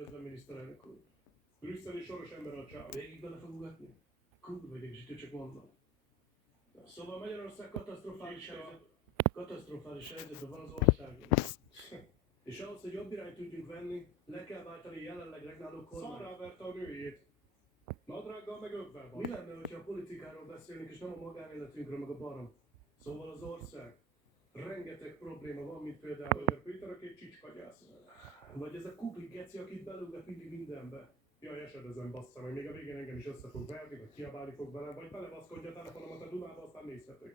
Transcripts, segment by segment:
Üdvözlöm, miniszterelnök úr. Brüsszeli soros ember a csáv. Végig bele fog ugatni? Kurva idegesítő, csak mondom. Szóval Magyarország katasztrofális helyzetben van az országban. És ahhoz, hogy jobb irányt tudjunk venni, le kell váltani jelenleg regnáló kormányt. Szarrá verte a nőjét. Nadrággal meg ökvel van. Mi lenne, hogyha a politikáról beszélnénk, és nem a magánéletünkről, meg a barom? Szóval az ország. Rengeteg probléma van, mint például a Péter, aki egy csicskagyász. Vagy ez a kukli geci, akit belőget mindig mindenbe. Jaj, esedezem, bassza meg, még a végén engem is össze fog verni, vagy kiabálni fog velem, vagy belevaszkodja a telefonomat a Dunába, aztán nézhetek.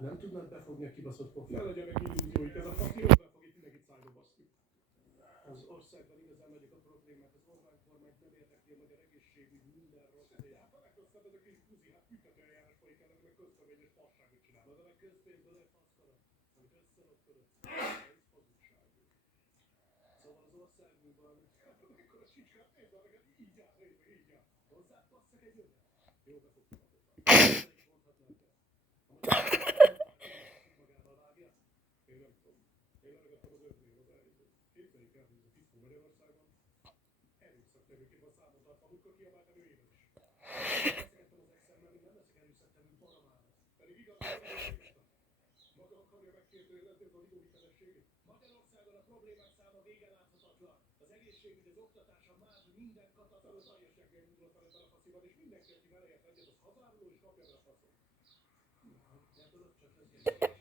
Nem tudnád befogni a kibaszott pofát? Ne legyenek illúzióik, ez a faki ökvel fog itt mindenkit szájba baszni. Az országban igazán nagyok a problémák, az Orbán kormányt nem érdekli a magyar egészségügy minden rossz ér. Hát megköszönöm, ez a kis buzi, hát büntető eljárás folyik ellen, meg köztörvényes fasságot csinál. Maga meg közpénzből egy faszkarat, amit összerakkodott. Ez hazugság. Szóval az országunkban, amikor a csicskát nézd, neked így áll, így áll. Hozzád passzak egy övet? Jó, befogtam a pofát. Mondhatnám te. Magával vágja? Én nem tudom. Én leregettem az ötnél az elhívőt. Képzeljük el, hogy ez a fiszkó Magyarországon erőszaktevőként van számon tartva, amikor kiabált a nőjével is. Beszélgettem az ex-emmel, még nem leszek erőszaktevő baramára. Pedig igaz, maga akarja megkérdőjelezni az oligó hitelességét. Magyarországon a problémák száma vége láthatatlan. Az egészségügy, az oktatás, a máz, minden katasztrófa teljességnél indultan ebben a fasziban, és mindenki, aki vele ért egyet, az hazáruló és kapja be a faszot. Ebből ott csak lesz